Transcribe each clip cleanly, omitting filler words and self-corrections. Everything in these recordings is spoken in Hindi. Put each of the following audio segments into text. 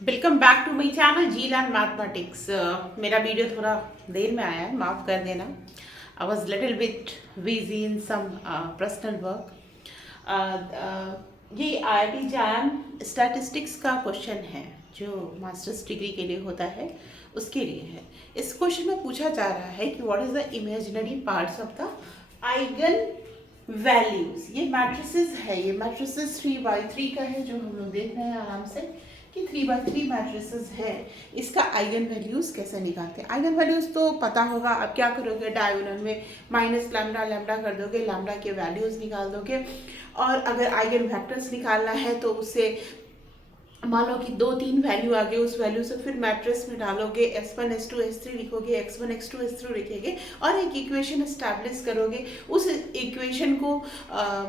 Welcome back to my channel G learn mathematics. मेरा वीडियो थोड़ा देर में आया है, माफ़ कर देना। I was little bit busy in some personal work. ये IIT जैम स्टैटिस्टिक्स का क्वेश्चन है जो मास्टर्स डिग्री के लिए होता है, उसके लिए है। इस क्वेश्चन में पूछा जा रहा है कि what is the imaginary parts of the eigen values. ये मैट्रिसेस है, ये मैट्रिसेस 3x3 का है जो हम लोग देख रहे हैं आराम से कि 3x3 मैट्रिसेस है। इसका आइगन वैल्यूज कैसे निकालते हैं? आइगन वैल्यूज तो पता होगा। अब क्या करोगे, डायगोनल में माइनस लैम्डा लैम्डा कर दोगे, लैम्डा के वैल्यूज निकाल दोगे। और अगर आइगन वेक्टर्स निकालना है तो उससे मान लो कि 2-3 वैल्यू आ गए, उस वैल्यू से फिर मैट्रिक्स में डालोगे, S1 S2 S3 लिखोगे, X1 X2 S3 लिखेंगे और एक इक्वेशन एस्टैब्लिश करोगे। उस इक्वेशन को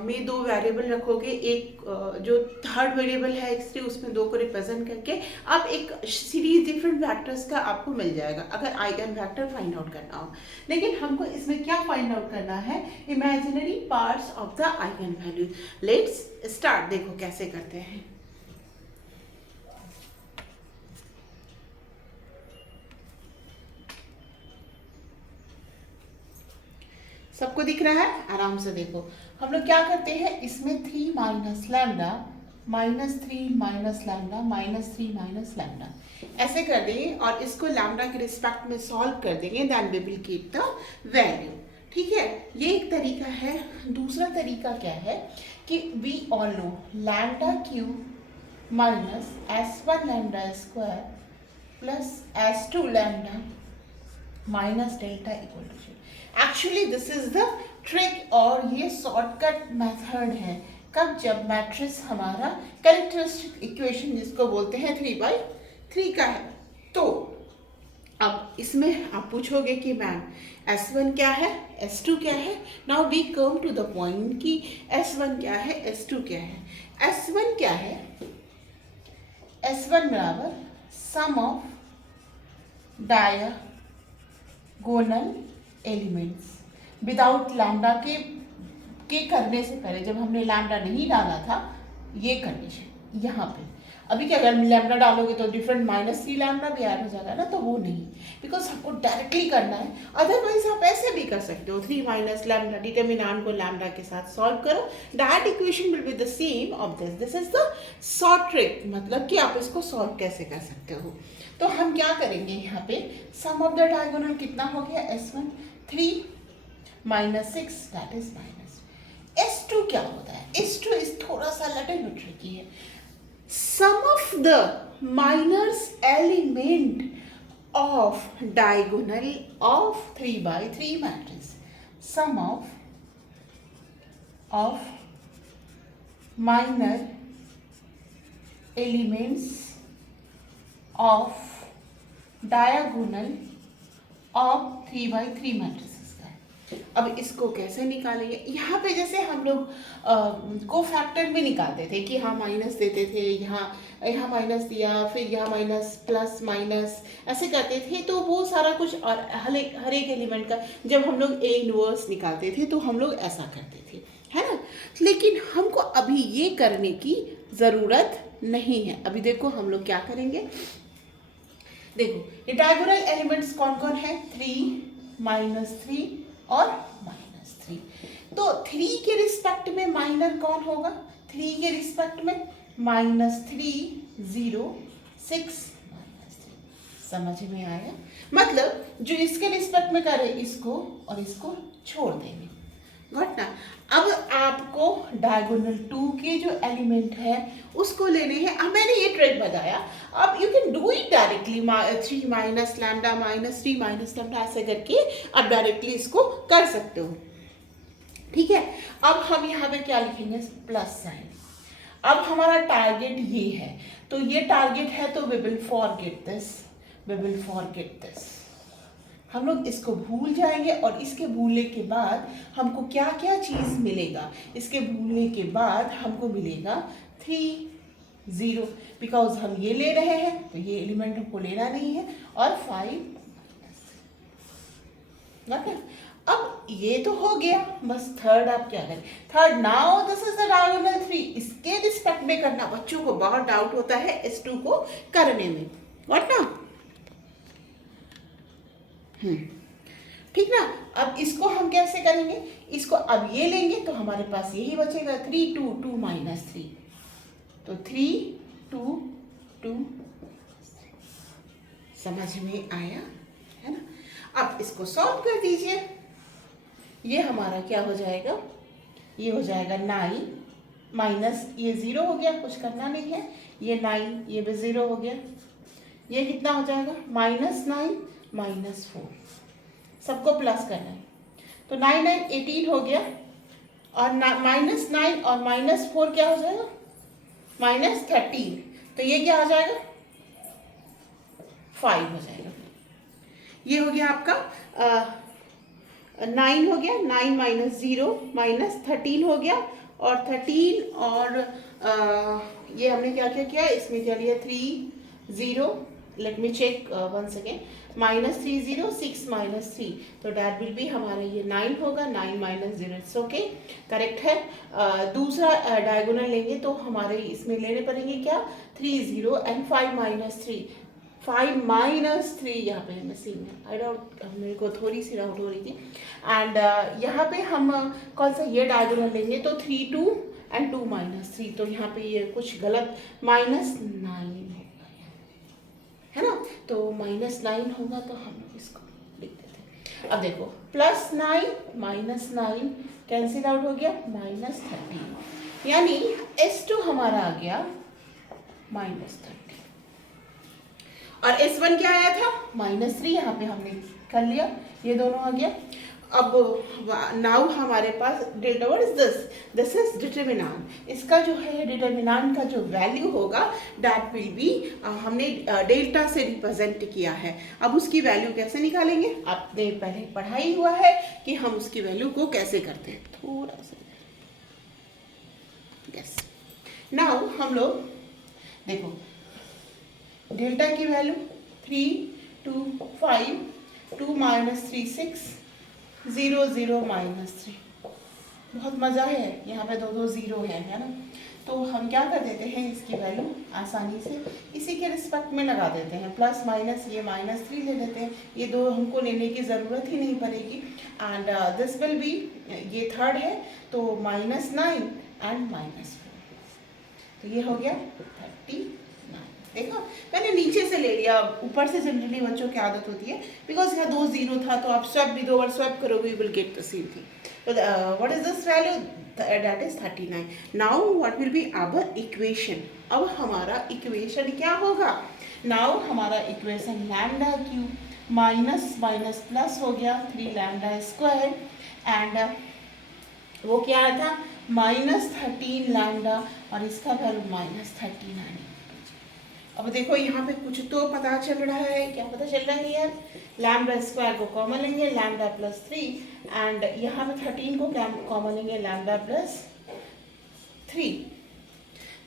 में दो वेरिएबल रखोगे, एक जो थर्ड वेरिएबल है X3 उसमें 2 को रिप्रेजेंट करके अब एक सीरीज डिफरेंट वेक्टर्स का आपको मिल जाएगा अगर आइगन वेक्टर फाइंड आउट करना हो। लेकिन हमको इसमें क्या फाइंड आउट करना है? Imaginary parts of the eigen value. Let's start. देखो कैसे करते हैं। सबको दिख रहा है? आराम से देखो। हम लोग क्या करते हैं, इसमें 3 minus lambda minus 3 minus lambda minus 3 minus lambda ऐसे कर देंगे और इसको लैम्डा के रिस्पेक्ट में सॉल्व कर देंगे। Then we will keep the value. ठीक है, ये एक तरीका है। दूसरा तरीका क्या है कि we all know lambda cube minus S1 lambda square plus S2 lambda minus delta equal to 0। Actually this is the trick और ये शॉर्टकट मेथड है। कब? जब मैट्रिक्स हमारा कैरेक्टरिस्टिक इक्वेशन जिसको बोलते हैं 3x3 का है। तो अब इसमें आप पूछोगे कि मैम S1 क्या है, S2 क्या है। Now we come to the point कि S1 क्या है, S2 क्या है। S1 क्या है? S1 बराबर sum of diagonal elements without lambda के करने से पहले, जब हमने लैम्डा नहीं डाला था, ये कंडीशन यहाँ पे। अभी क्या, अगर लैम्डा डालोगे तो डिफरेंट -3 लैम्डा भी ऐड हो जाएगा ना, तो वो नहीं, बिकॉज हमको डायरेक्टली करना है। अदरवाइज आप ऐसे भी कर सकते हो, 3 माइनस लैम्डा, डिटर्मिनेंट को लैम्डा के साथ सॉल्व करो, that equation will be the same of this. This is the short trick, मतलब कि आप इसको सॉल्व कैसे कर सकते हो। तो हम क्या करेंगे, यहाँ पे सम ऑफ द डायगोनल कितना हो गया, S1 3 minus 6 that is minus. S2 क्या होता है? S2 इस थोड़ा सा लिटिल बिट ट्रिकी है। Sum of the minors element of diagonal of 3x3 matrix. Sum of minor elements of diagonal of 3x3 matrices का है। अब इसको कैसे निकालेंगे? यहाँ पे जैसे हम लोग को फैक्टर में निकालते थे कि हाँ माइनस देते थे, यहाँ माइनस दिया, फिर यहाँ माइनस प्लस माइनस ऐसे करते थे, तो वो सारा कुछ। और हर एक एलिमेंट का जब हम लोग A इनवर्स निकालते थे तो हम लोग ऐसा करते थे, है ना। लेकिन हमको अभी ये करने की ज़रूरत नहीं है। अभी देखो हम लोग क्या करेंगे। देखो ये डायगोनल एलिमेंट्स कौन कौन है, 3 -3 और -3। तो 3 के रिस्पेक्ट में माइनर कौन होगा? 3 के रिस्पेक्ट में -3 0 6 -3। समझ में आया? मतलब जो इसके रिस्पेक्ट में करे इसको और इसको छोड़ देंगे। गॉट ना। अब आपको डायगोनल 2 के जो एलिमेंट है उसको लेने हैं। अब मैंने ये ट्रिक बताया, अब you can do it directly. 3 minus lambda minus 3 minus lambda ऐसे करके आप डायरेक्टली इसको कर सकते हो। ठीक है, अब हम यहाँ पे क्या लिखेंगे, प्लस साइन। अब हमारा टारगेट ये है, तो ये टारगेट है, तो we will forget this, we will forget this. हम लोग इसको भूल जाएंगे और इसके भूलने के बाद हमको क्या क्या चीज़ मिलेगा? इसके भूलने के बाद हमको मिलेगा 3 0, बिकॉज हम ये ले रहे हैं तो ये एलिमेंट हमको लेना नहीं है, और 5 -। अब ये तो हो गया, बस थर्ड आप क्या करें, third now this is the diagonal 3, इसके रिस्पेक्ट में करना। बच्चों को बहुत डाउट होता है S2 को करने में, व्हाट ना, ठीक ना। अब इसको हम कैसे करेंगे, इसको अब ये लेंगे तो हमारे पास यही बचेगा 3 2 2 माइनस 3, तो 3 2 2, समझ में आया है ना। अब इसको सॉल्व कर दीजिए, ये हमारा क्या हो जाएगा, ये हो जाएगा 9 माइनस ये 0 हो गया, कुछ करना नहीं है, ये 9 ये भी 0 हो गया, ये कितना हो जाएगा -9 -4, सबको प्लस करना है, तो 9 9 18 हो गया, और -9 और -4 क्या हो जाएगा -13, तो ये क्या हो जाएगा 5 हो जाएगा। ये हो गया आपका 9 हो गया, 9 माइनस 0 -13 हो गया, और 13 और ये हमने क्या क्या किया, इसमें क्या लिया 3 0, let me check one second, -3 0 6 -3, तो डैट विल बी हमारा ये 9 होगा, 9 माइनस 0, इट्स ओके, करेक्ट है। दूसरा डायगोनल लेंगे तो हमारे इसमें लेने पड़ेंगे क्या 3 0 एंड 5 -3, 5 -3 यहाँ पे मिसिंग है, आई डाउट, मेरे को थोड़ी सी डाउट हो रही थी, एंड यहाँ पे हम कौन सा ये डायगोनल लेंगे तो 3 2 एंड 2 -3, तो यहाँ पे ये कुछ गलत -9 है ना, तो -9 होगा, तो हम लोग इसको लिख देते हैं। अब देखो +9 -9 कैंसिल आउट हो गया, -13, यानी S2 हमारा आ गया -30, और S1 क्या आया था -3, यहाँ पे हमने कर लिया, ये दोनों आ गया। अब नाउ हमारे पास delta, what is this is determinant, इसका जो है डिटर्मिनेंट का जो वैल्यू होगा दैट विल बी, हमने डेल्टा से रिप्रेजेंट किया है, अब उसकी वैल्यू कैसे निकालेंगे, आपने पहले पढ़ाई हुआ है कि हम उसकी वैल्यू को कैसे करते हैं, थोड़ा सा यस। नाउ हम लोग देखो डेल्टा की वैल्यू 3 2 5 2 -3 6 0 0 -3, बहुत मज़ा है, यहाँ पे दो 0 है ना, तो हम क्या कर देते हैं, इसकी वैल्यू आसानी से इसी के रिस्पेक्ट में लगा देते हैं, प्लस माइनस ये -3 ले लेते हैं, ये दो हमको लेने की ज़रूरत ही नहीं पड़ेगी, एंड दिस विल बी, ये थर्ड है तो -9 एंड -4, तो ये हो गया 39। देखो मैंने नीचे से ले लिया, ऊपर से जनरली बच्चों की आदत होती है, बिकॉज यहाँ 2 0 था, तो आप स्वैप भी 2 बार स्वैप करोगे, you will get the same thing, तो what is this value, that is 39। Now what will be our equation, अब हमारा इक्वेशन क्या होगा, नाउ हमारा equation lambda cube minus minus plus हो गया 3 लैम्डा स्क्वायर, एंड वो क्या था -13 लैम्डा, और इसका वैल्यू -39। अब देखो यहाँ पे कुछ तो पता चल रहा है, क्या पता चल रहा है यार, लैम्डा स्क्वायर को कॉमन लेंगे लैम्डा +3, एंड यहाँ पे 13 को कॉमन लेंगे लैम्डा +3,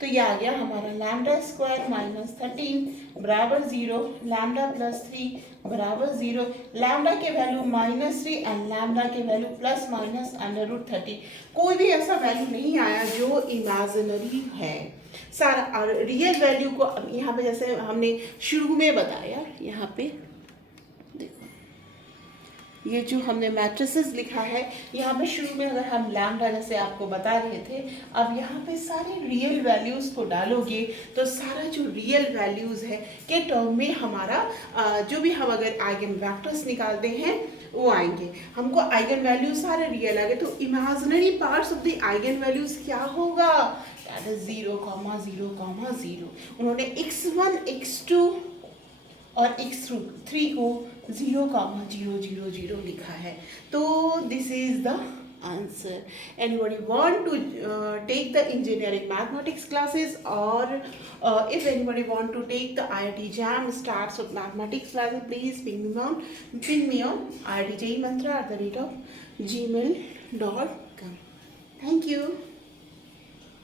तो ये आ गया हमारा लैम्डा स्क्वायर -13 बराबर 0, लैम्डा +3 बराबर 0, लैम्डा के वैल्यू -3 एंड लैम्डा के वैल्यू ±√30, कोई भी ऐसा वैल्यू नहीं आया जो इमेजिनरी है, सारा रियल वैल्यू को यहाँ पे जैसे हमने शुरू में बताया, यहाँ पे देखो ये जो हमने मैट्रिसेस लिखा है, यहाँ पे शुरू में अगर हम लैम्डा जैसे आपको बता रहे थे, अब यहाँ पे सारे रियल वैल्यूज़ को डालोगे तो सारा जो रियल वैल्यूज़ है के टर्म में हमारा जो भी हम अगर आइगन वेक्टर्स निकालते हैं वो आएंगे, हमको आइगन वैल्यूज सारे रियल आ गए, तो imaginary parts of the eigen values क्या होगा, दैट इज 0, 0, 0। उन्होंने x1 x2 और x3 को 0, 0, 0, 0 लिखा है, तो this is the answer. Anybody want to take the engineering mathematics classes, or if anybody want to take the IIT JAM starts with mathematics classes, please ping me on iitjmantra@gmail.com. Thank you.